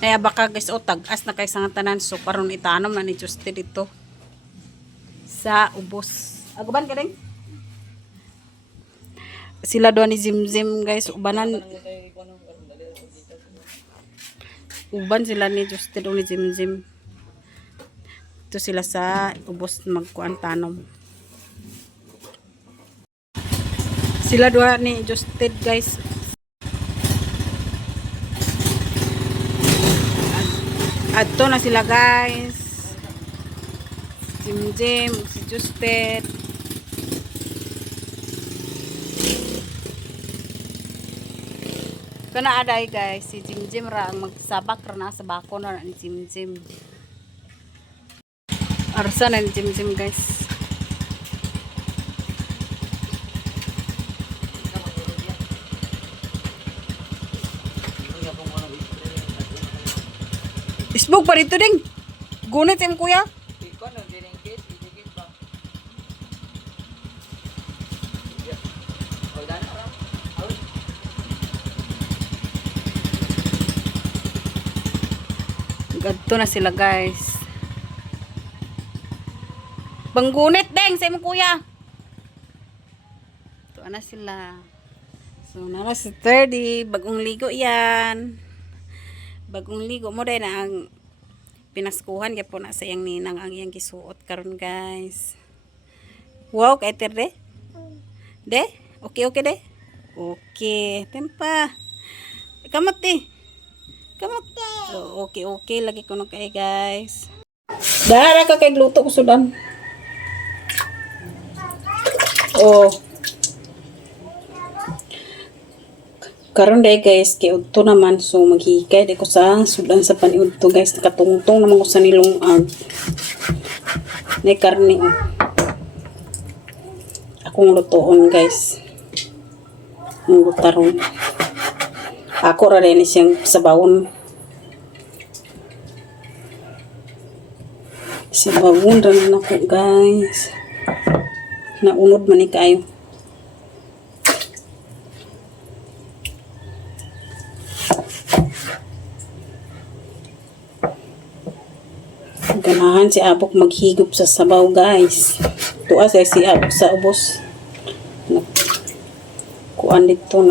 Ay baka guys o tag-as na kay sa tanan so karon itanom na ni Justin dito sa ubos. Aguban ka rin? Sila doon ni Zimzim guys, ubanan. Uban sila ni Justin o ni Zimzim. Ito sila sa ubos magkuan tanom. Sila doon ni Justin guys. Adto na sila guys. Jim, si Justin. Kana aday guys, si Jim ra ang magsabak ra na sa bako na ni Jim. Arsa na ni Jim guys. Isbog pa dito ding. Gunit yung kuya. Gadto na sila guys. Banggunit deng sa imong kuya. Ito na sila. So nara si 30. Bagong ligo yan. Bagong ligo mo din ang pinaskuhan kaya po na sa iyang ninang ang iyang gisuot karon guys. Wow, kay terde? De? Okay de? Okay. Tempa. Kamot eh. Kamot. So, okay. Lagi ko nung kay guys. Dara ka kay gluto ko sudan. Oh. Karon day guys, kay udto naman so maghikay day ko sa sudan sa paniudto guys, nakatungtong naman ko sa nilungag. Nay karne oh. Akong lutoon guys. Ang gutaron. Ako ra din siyang sabawon. Sabawon ra na ako guys. Naunod man ni kayo. Ganahan si Abok maghigop sa sabaw guys. Tuas ay si Abok sa ubos. Kuan dito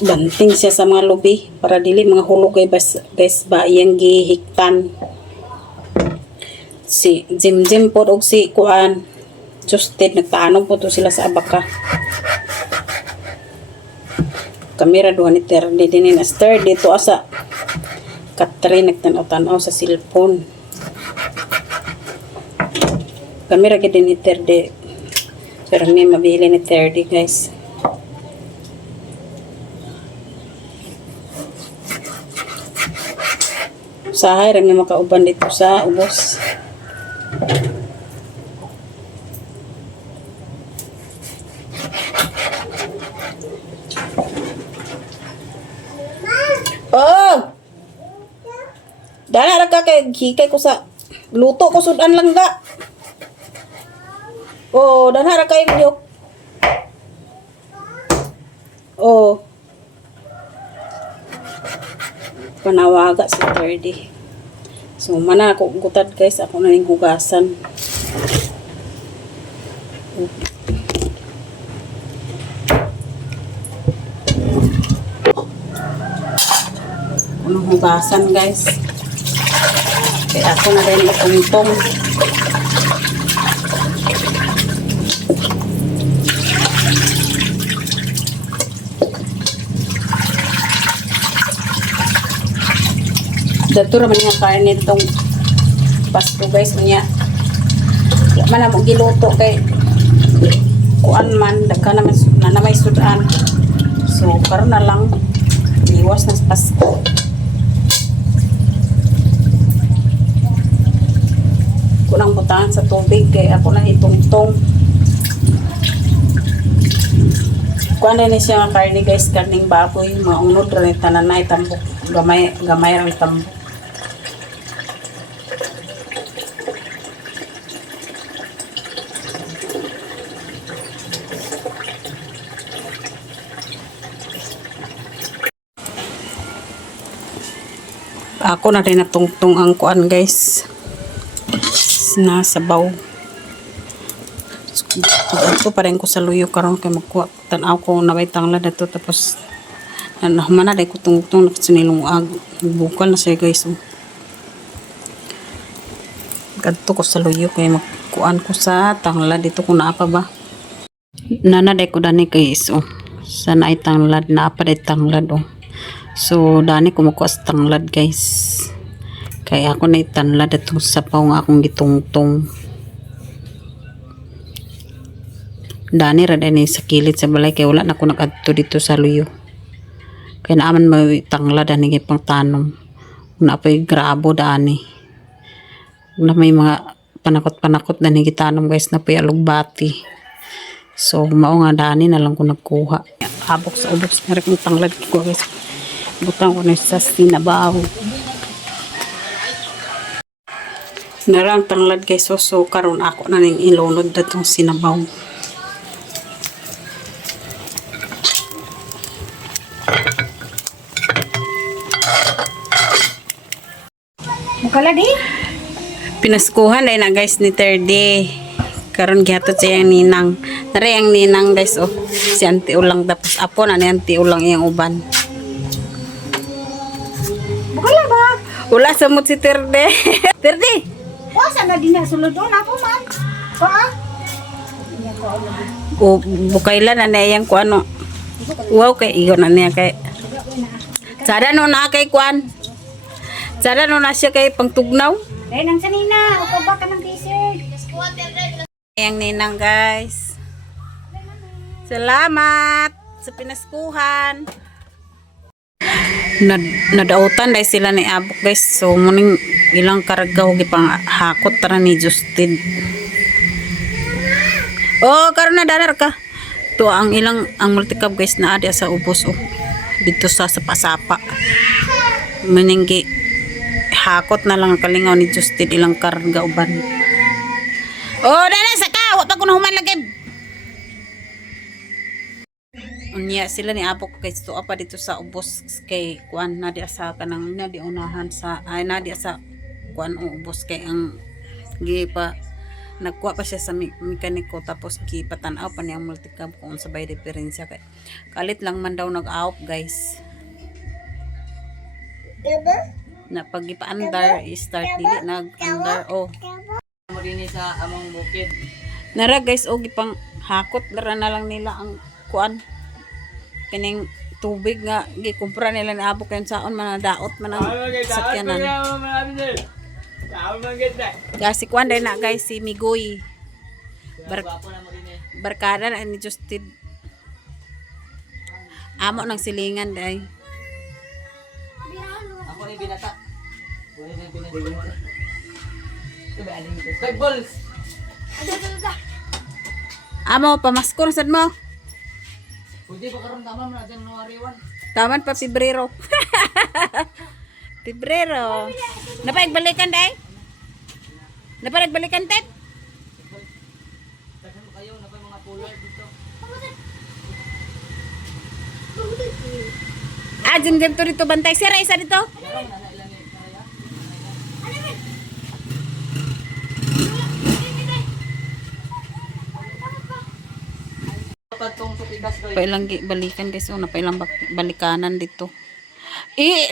banting siya sa mga lubi para dili mga hulog guys ba iyang gihiktan. Si Jim po og si kuan Justin nagtaanong po to sila sa abaka. Kamera duha ni Terdy din na stir dito asa Katrin nagtanaw-tanaw sa cellphone. Kamera gid ni Terdy. Pero may mabili ni Terdy guys. Usahay rin may makauban dito sa ubos. Oh! Dala ra ka kay hikay ko sa luto ko sudan lang ga. Oh, dala ra kay niyok. Oh. Panawaga si 30. So mana ako gutad guys, ako na ning hugasan. Anong hugasan guys? Kaya ako na rin ipungtong. Dato naman nga kain nitong pasto guys niya. Mana mo giluto kay kuan man dagka naman na may sudan. So karon na lang iwas na sa Pasko. Kunang butahan sa tubig kay ako na itungtong. Kuan na ni siya nga karne guys, karning baboy, maunod rin tanan na itambok, gamay rin tambok. Ako na rin natungtong ang kuan guys. Nasabaw. Ito pa rin ko sa luyo karon kay magkuha. Tanaw ko na may tanglad na to. Tapos humana dahil ko tungtong sinilungag. Bukal na siya guys. Kadto ko sa luyo kay magkuan ko sa tanglad. Dito ko naapa ba. Nanaday ko dani guys. Sana ay tanglad. Naapa day tanglad So, dani ko makuha sa tanglad guys. Kaya ako na itanglad itong sapaw nga akong gitungtong. Dani rada ni sa kilid sa balay. Kaya wala na ako nag-adto dito sa luyo. Kaya naaman may tanglad dani pang tanom. Una pa'y grabo dani. Una may mga panakot-panakot dani gitanom guys na pa'y alugbati. So, mao nga dani na lang ko nagkuha. Abok sa ubok sa kong tanglad ko guys. Butang ko na sa sinabaw. Narang tanglad guys. So karon ako na ning ilunod na itong sinabaw. Mukala di? Pinaskuhan dahil na guys ni Terdy. Karon gihatod siya yung ninang. Nari ang ninang guys Si Auntie Ulang. Tapos apo na ni Auntie Ulang iyang uban. Mukala ba? Wala samot si Terdy. Terdy! Wasa na din na sulod doon ako man. Ba? O bukailan na niya yung kuan Wow kay iyo na niya kay. Sada no na kay kuan. Sada no na siya kay pangtugnaw. Dahil nang sanina, upo ba ka ng t-shirt? Yang ninang guys. Salamat sa pinaskuhan. Nadautan dahil sila ni Abok guys. So muning ilang karagaw gipang hakot tara ni Justin. Karon na danar ka. To ang ilang ang multicab guys na adi sa ubos dito sa sapa-sapa. Maninggi hakot na lang kalingaw ni Justin ilang karga uban. Dala sa ka, wa pa kuno human lagi. Unya sila ni Abok guys to apa dito sa ubos kay kuan na di asa kanang na di unahan sa ay na di asa kuan ubos kay ang gipa nagkuha pa siya sa mekaniko tapos gipatan-aw pa niyang multicab kung sabay diferensya kay kalit lang man daw nag-aop guys. Na pag ipa-andar i-start dili nag-andar mo din sa among bukid. Nara guys gipang hakot lara na lang nila ang kuan kining tubig nga gikumpra nila ni Abok kay saon man daot man ang sakyanan. Si kuan dai na guys si Migoy. Barkada na ni Justin. Amo nang silingan dai. Ako ni binata. Kunin ni binata. Five balls. Amo pamaskor sad mo. Pwede pa karon tama man dyan January 1. Taman pa Pebrero. Pebrero. Napagbalikan dai? Napagbalikan tet? Daghan mo kayo na pa mga polar dito. Dyan dito bantay. Sira isa dito. Karon na ilan ni karaya? Patong sa tigas ko. Pailang balikan guys. Napailang balikanan dito.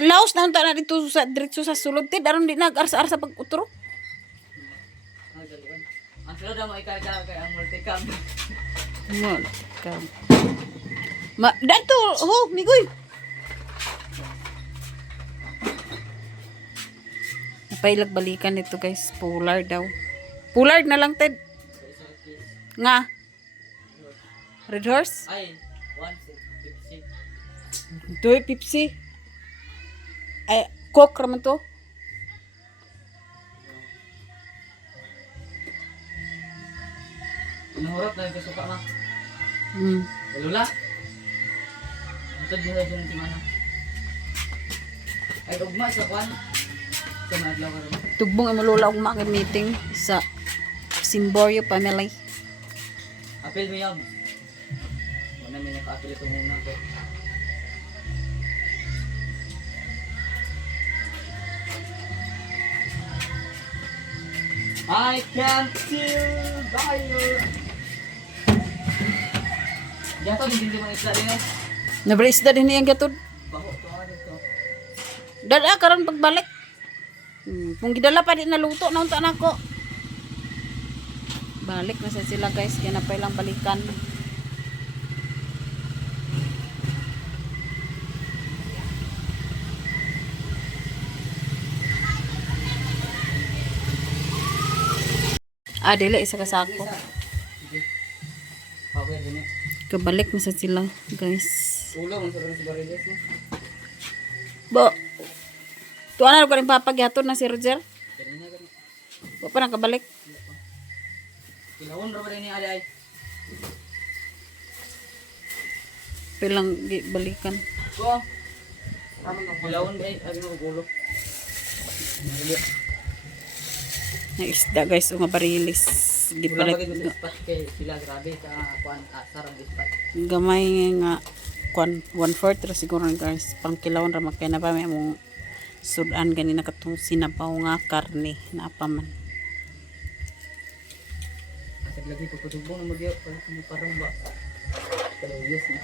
Laos na unta na dito sa diretso sa sulod ted aron di nag-arsa-arsa pag utro. Ang sila daw mo ikarga kay ang multicam. Dato, Migoy. Napailag balikan dito guys. Polar daw. Polar na lang ted. Nga. Red horse? Ay, 150. Doy Pepsi. Ay, Coke raman to. Nahurot na yung suka na. Hmm. Lula. Ito din sa dyan mana. Ay, ugma sa kwan. Sa madlaw ka rin. Tugbong ang malula og mga meeting sa Simborio family. Apil mo yan. Muna may naka-apil ito muna. I can still buy you. Gato din mo isda din eh. Nabarisda din niyang gatod. Baho to ano to. Dada karon pagbalik. Kung gidala pa di naluto na unta nako. Balik na sa sila guys, kaya na pa ilang balikan. Dili isa ka sako. Power din eh. Kabalik na sa sila guys. Ulo mo sa bariles no. Bo. Tuwa na ko rin papagyaton na si Roger. Ganina gani. Wa pa nakabalik. Kilawon ra ba ni ay? Pilang balikan. Ko. Tama ng kilawon ba ay mo ulo. Na isda guys, o nga barilis. Wala Gipalit. pa gid spot kay sila grabe ka kuan sarang spot. Gamay nga kwan 1/4 ra siguro guys. Pangkilawon ra makay na pa may mong sudan ganina katong sinabaw nga karne na pa man. Kasi lagi pagpatubong na magyo parang ba. Pero yes ni.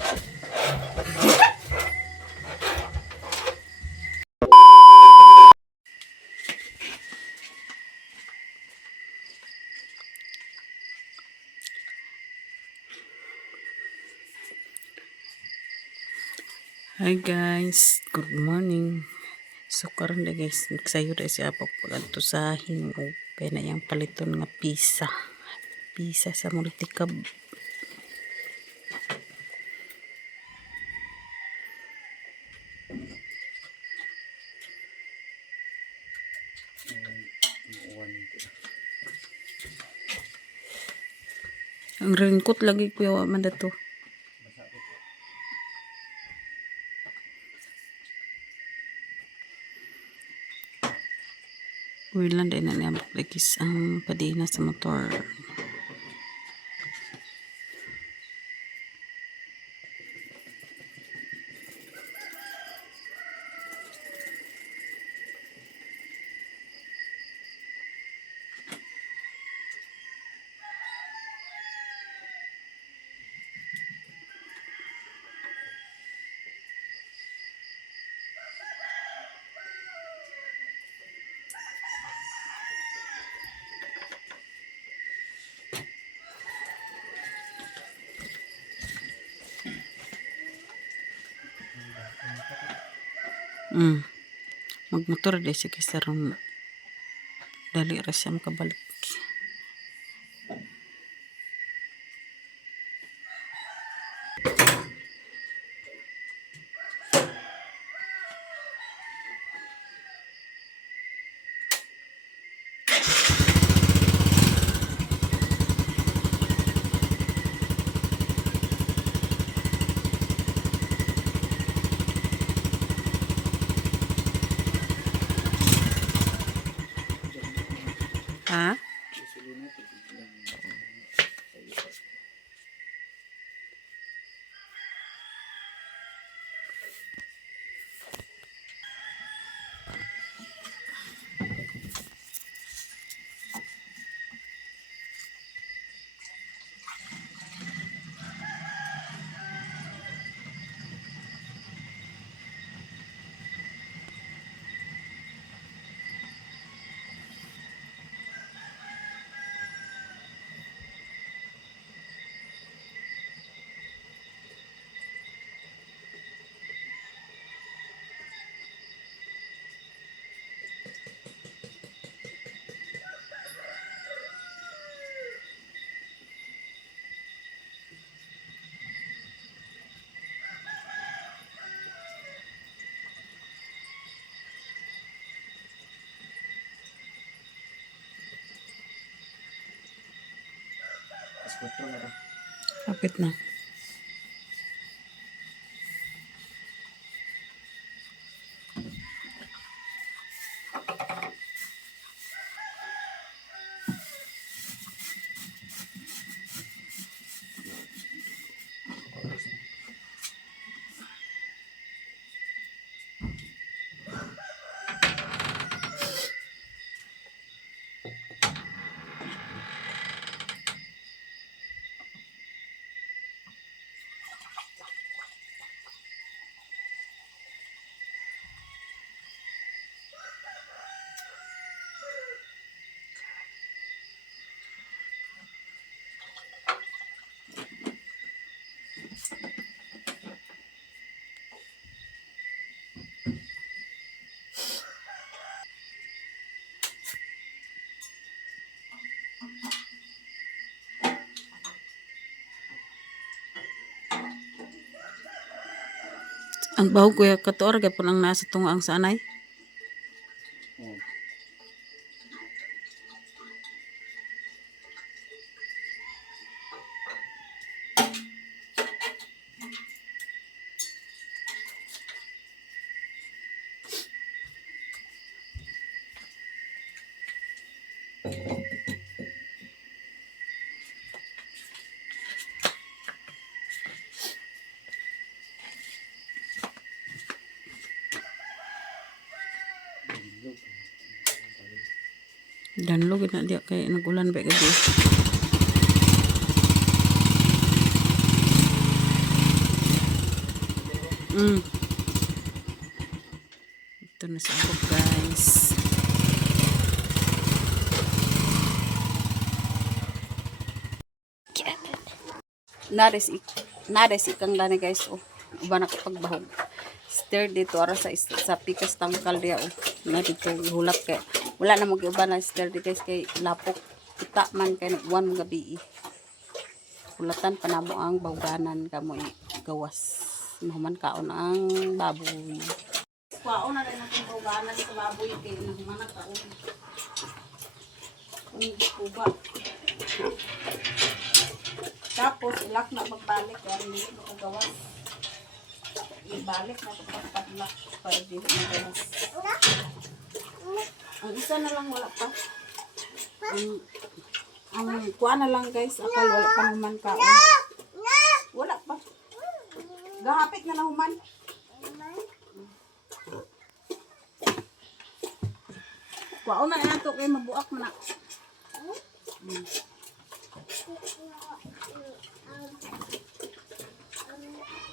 Hi guys, good morning. So karon na guys, nagsayo na siya pagpaganto sa himo kay na yang paliton nga pisa. Pisa sa multikab. Ang raincoat lagi kuya wa man dato. Wilan din na niya magligis ang padina sa motor. Magmotor din siya kasi ron dali ra siya makabalik. Ha? Kapit na. Ang baho kuya katuor gapon ang nasa tunga ang sanay. Oh. Danlo gid na diya kay nagulan ba gabi. Ito na sa abog guys. Nares ikang lani guys oh. Uba na kapag bahog. Stir dito ara sa pikas tangkal dia oh. Na dito hulap kay wala na mag-iba na stir dito guys kay lapok kita man kay nagwan mga gabi. Hulatan pa namo ang bawganan kamo gawas. Mahuman kaon ang baboy. Kaon na rin ang bawganan sa baboy kay nahuman ang kaon. Uba. Tapos ilak na magbalik kaya hindi makagawas. Ibalik na ito pagpadlak para di magawas. Ang isa na lang wala pa. Ang kuha na lang guys, akal wala pa naman kaon. Wala pa. Gahapit na nahuman. Kuha na yan ito kay mabuak na.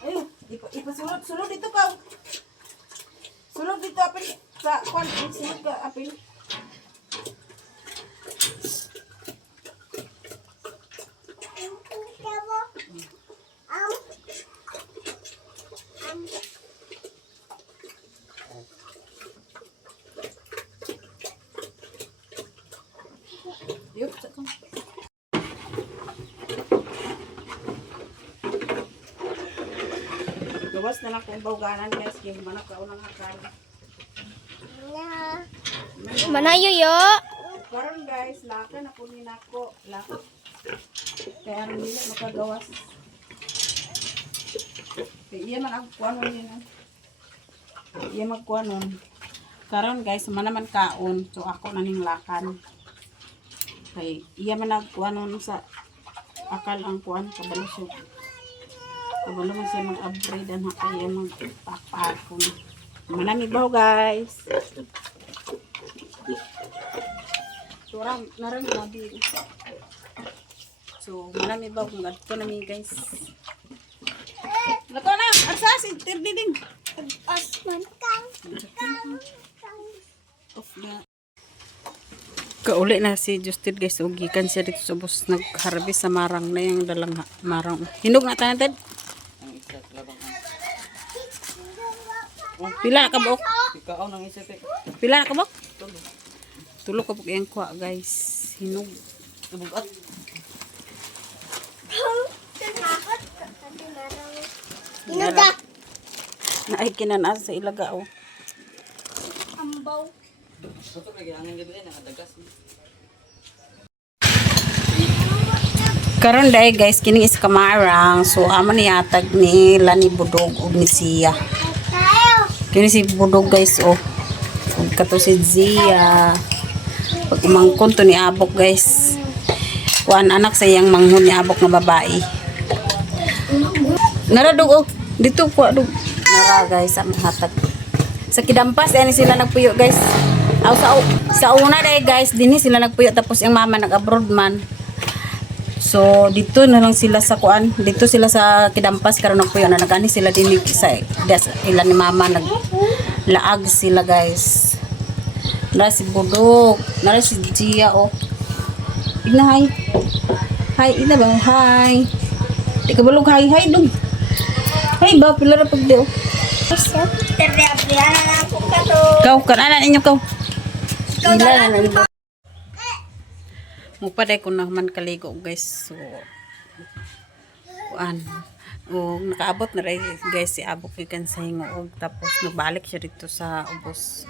Ayun, sulod dito ka. Sulod dito apil sa kwan, sulod ka apil. Yuk, sakang. Gawas na lang kung bawganan guys, kaya manak ka unang hakal. Manayo yo. Karon guys, laka na kunin ako. Laka. Kaya rin nila makagawas. Kaya iya man ang kuanon nila. Iya magkuanon. Karon guys, manaman kaon. So ako naning lakan. Kaya iya man ang kuanon sa akal ang kuan kabalusog. Kabalo mo siya mag-upgrade ang kaya magpapakon. Manami baw guys. So narang labi. So manami baw kung gadto nami guys. Nato na, agsasi, tirdi din. Asman kang. Off na. Kauli na si Justin guys. Ugikan siya dito sa bus. Nag-harvest sa marang na yung dalang marang. Hinog na tayo Ted. Ang isa labang. Pila na kabok? Ikaw nang isa te. Pila na kabok? Tulo kabok yung kwa guys. Hinog. Tubugat. Inaga. Naikinan asa sa ilaga oh. Ambaw. Ito kaya ang gabi na nadagas. Karon dai guys kining is kamarang. So amo ni atag ni Lani Budog ug ni Sia. Kini si Budog guys oh. Ug kato si Zia. Pag umangkon to ni Abok guys. Kuan anak sa iyang manghon ni Abok nga babae. Nara dug oh. Dito ko dug. Nara guys ang hatag. Sa Kidampas ani sila nagpuyo guys. Aw sa una dai guys dinhi sila nagpuyo tapos yung mama nag-abroad man. So dito na lang sila sa kuan, dito sila sa Kidampas karon nagpuyo na nagani sila dinhi sa ilan ni mama naglaag sila guys. Nara si Budok, nara si Gia oh. Igna hi. Hi ina ba hi. Di ka bulog hi dong. Hi ba pila ra pag dio. Kau kan anak inyo kau. Ila na nang mupaday ko na man kaligo guys. So kuan O nakaabot na rin guys si Abok ikan sa hingoog tapos nagbalik siya dito sa ubos.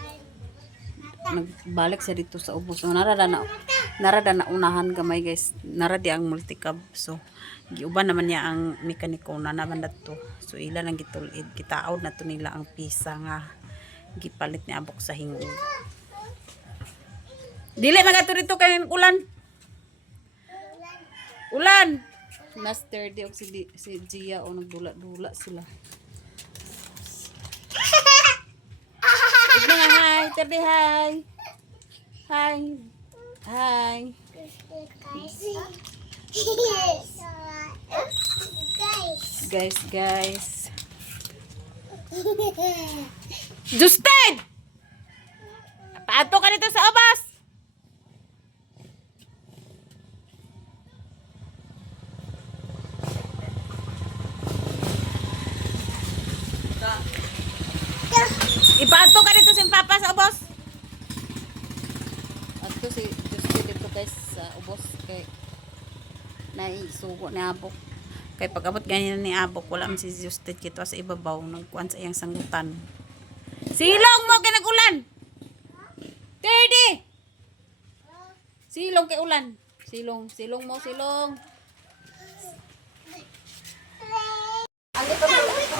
Nagbalik siya dito sa ubos. So narada na unahan gamay guys. Naradi ang multicab. So giuban naman niya ang mekaniko na naman nato. So ila nang gitulid kitaod na to nila ang pisa nga gipalit ni Abok sa hingoog. Dili magato dito kay ulan. Ulan. Master di og si Gia o nagdula-dula sila. Tignan nga, hi, Terdy, hi. Hi. Hi. Guys. Justin! Paato ka dito sa obas! Ipato ka dito si Papa sa ubos. Ato si Justin dito guys sa ubos kay naisugo ni Abok. Kay pag abot ganyan ni Abok wala man si Justin kito sa ibabaw nagkuan sa iyang sangutan. Silong mo kay nagulan. Terdy. Silong kay ulan. Silong mo.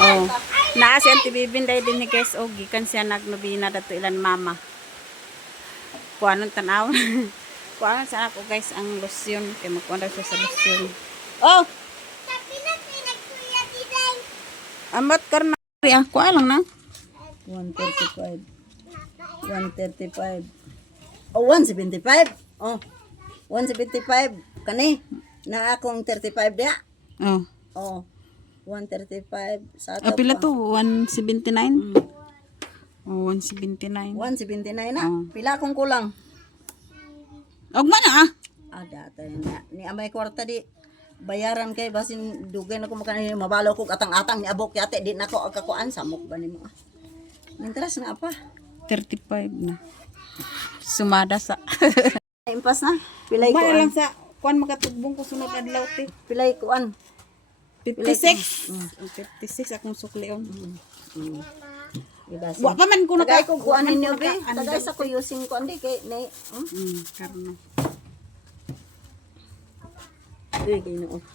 Oh, naa si Auntie Bibinday din ni guys og gikan siya nagnobina dato ilan mama. Kuanon tanaw. Kuanon sa ako guys ang lotion kay magkuan siya sa lotion. Oh, amat karna ah, kuan lang na. 135. 135. Oh, 175. Oh. 175 kani na akong 35 dia. Oh. Oh. 135 sa ato. Pila to 179. Oh, 179. 179 na. Oh. Pila akong kulang. Ogma na ah. Data na. Ni amay kwarta di bayaran kay basin dugay na ko makanay mabalo ko atang-atang ni Abok yate di nako og kakuan samok ba nimo. Interest na pa. 35 na. Sumada sa. Impas na. Pilay Ba lang kuan. sa kuan makatugbong ko sunod adlaw ti. Pilay kuan. 56. 56 akong suklion. Ibasin. Wa pa man ko Tagay naka ko kuan ninyo be. andag. Tagay sa ko using kuan di kay nay. Karno.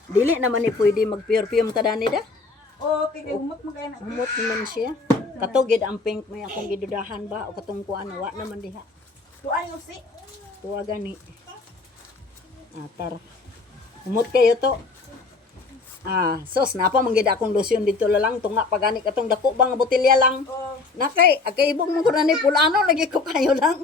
Dili naman ni pwede mag-perfume kada ni da. Oh, kay umot mo kay na. Humot naman siya. Katugid ang pink may akong gidudahan ba o katong kuan wa naman diha. Tuan mo si. Tuwa gani. Tar. Humot kayo to. Sos napa manggid akong lotion dito lang tunga pagani katong dako bang botelya lang. Nakay agay ibog mo ko na ni pulano lagi ko kayo lang.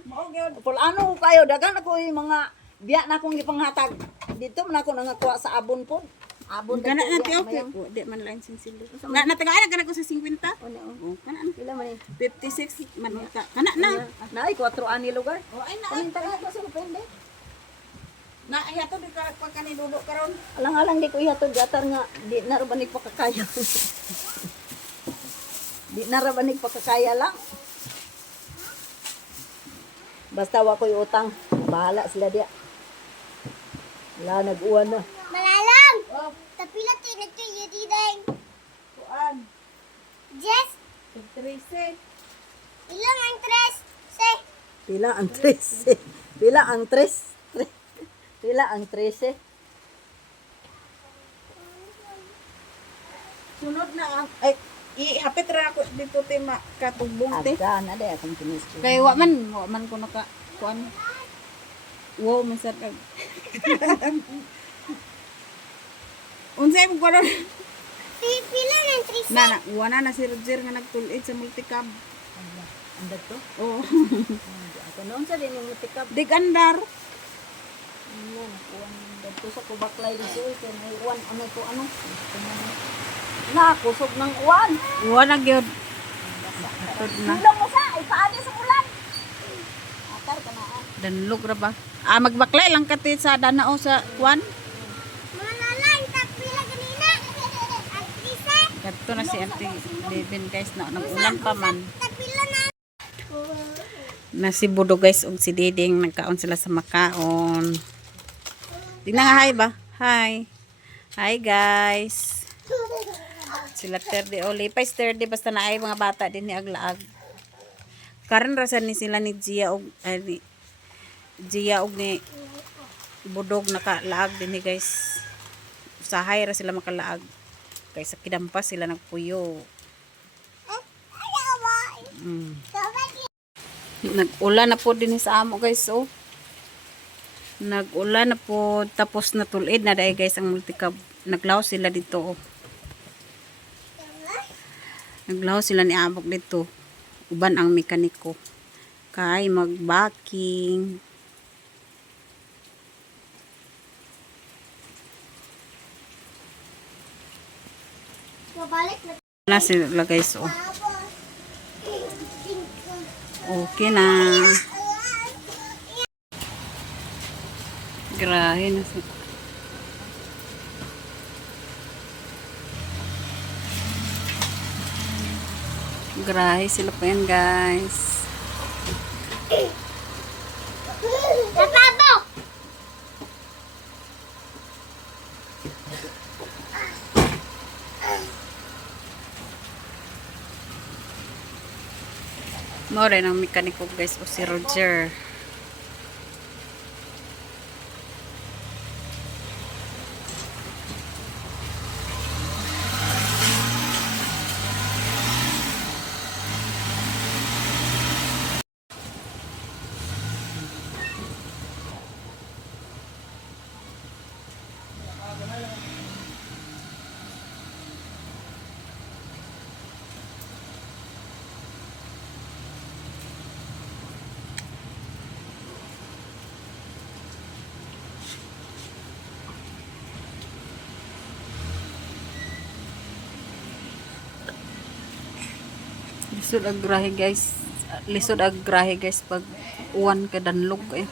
Pulano ko kayo dagan ako yung mga biya na akong gipanghatag. Dito man ako nangakuha sa abon po. Abon Kana na ti biya, okay. mayang- Di man lain sing silo. Na tagaan kana ko sa 50. Ano, Oh, kana na. pila man ni? 56 man ka. Kana na. Naay 4 ani lugar. Oh, ay na. Kanin taga ko sa pende. Na ayato di ka pag kani dulo karon. Alang-alang di ko ihatod gatar nga di na ra ba ni pakakaya. Di na ra ba ni pakakaya lang. Basta wa ko'y utang, bahala sila dia. Wala nag-uwan na. Malalang! Tapila tinagtuyo di dang. Kuan. Jess, 13. ilang ang tres? Say, Pila ang 13. Pila ang 3. Pila ang 13. Sunod na ang ay ihapit ra ako dito te makatugbong te. Aga na de akong kinis. Kay wa man ko naka kuan. Wow, masad kag. Unsay mo karon? pila ng tres? Na, wala na si Roger nga nagtulid sa multicab. Anda to. Oh. Ako noon sa din yung mutikap. Di gandar. Dito sa kubaklay dito kay may uwan ano to ano. Na kusog ng uwan. Wala gyud. Atod na. Ilong mo sa ipaagi sa ulan. Atar ka na. Danlog ra ba? Magbaklay lang kati sa danao sa kuan. Malalang, tapila ganina. Ang trisa, Kadto na si Auntie Beben guys na nag-ulan pa man. tapila na. Na si Budo guys ug si Diding nagkaon sila sa makaon. Tingnan nga hi ba? Hi. Hi guys. Sila terde o lipay terde basta na ay mga bata din ni aglaag. Karon rasan ni sila ni Gia og ni Gia og ni Budog nakalaag din ni guys. Usahay ra sila makalaag. Kay sa kidampas sila nagpuyo. Nag-ulan na po din sa amo guys oh. Nag-ulan na po tapos natulid na dahil guys ang multicab. Naglaw sila dito oh. Naglaw sila ni Abok dito. Uban ang mekaniko. Kay mag-backing. Mabalik na. Na sila guys oh. Okay na. Grahe na sila. Grahe sila pa yan guys. Napabok! Mo rin ang mekaniko guys o si Roger. Lisod ag grahe guys. Lisod ag grahe guys pag uwan ka danlog eh.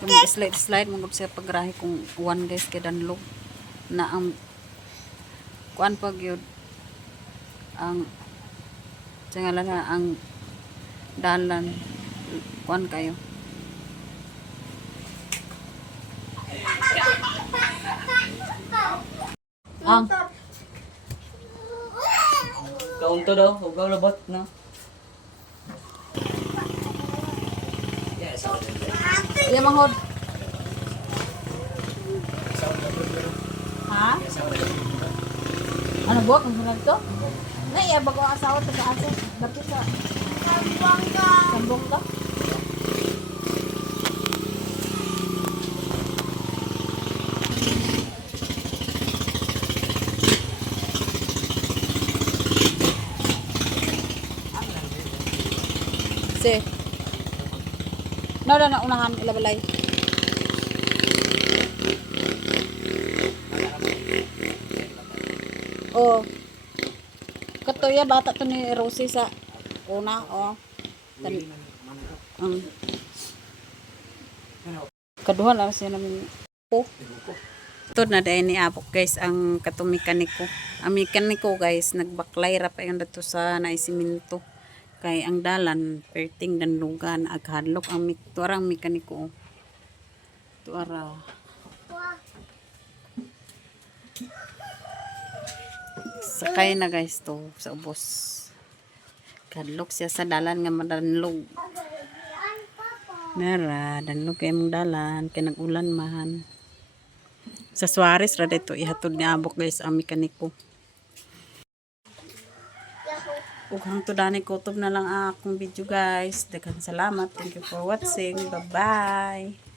Yung slide mo gud siya pag grahe kung uwan guys kay danlog na ang kuan pag yun ang tingalan na ang dalan kuan kayo. Ang Kaunto daw, ugaw labot na. Yes, iya mahod. Ha? Ano buwak ang sunod to? Na iya bago ang asawa to sa asa. Dati sa sambong ka. Si. Na unahan ilabalay. Oh. Katuya bata to ni Rosie sa una oh. Kaduhan lang siya namin po. Ito na dahil ni Apok guys ang katong mekaniko. Ang mekaniko guys nagbaklay ra pa yung dato sa naisiminto. Kay ang dalan perting dan lugan aghadlok ang tuarang mekaniko. Tuara. Sakay na guys to sa ubos. Kadlok siya sa dalan nga madanlog. Nara, danlog kay mong dalan kay nagulan man. Sa Suarez ra dito ihatod ni Abok guys ang mekaniko. Ug hangtod ani kutob na lang akong video guys. Daghang salamat. Thank you for watching. Bye-bye.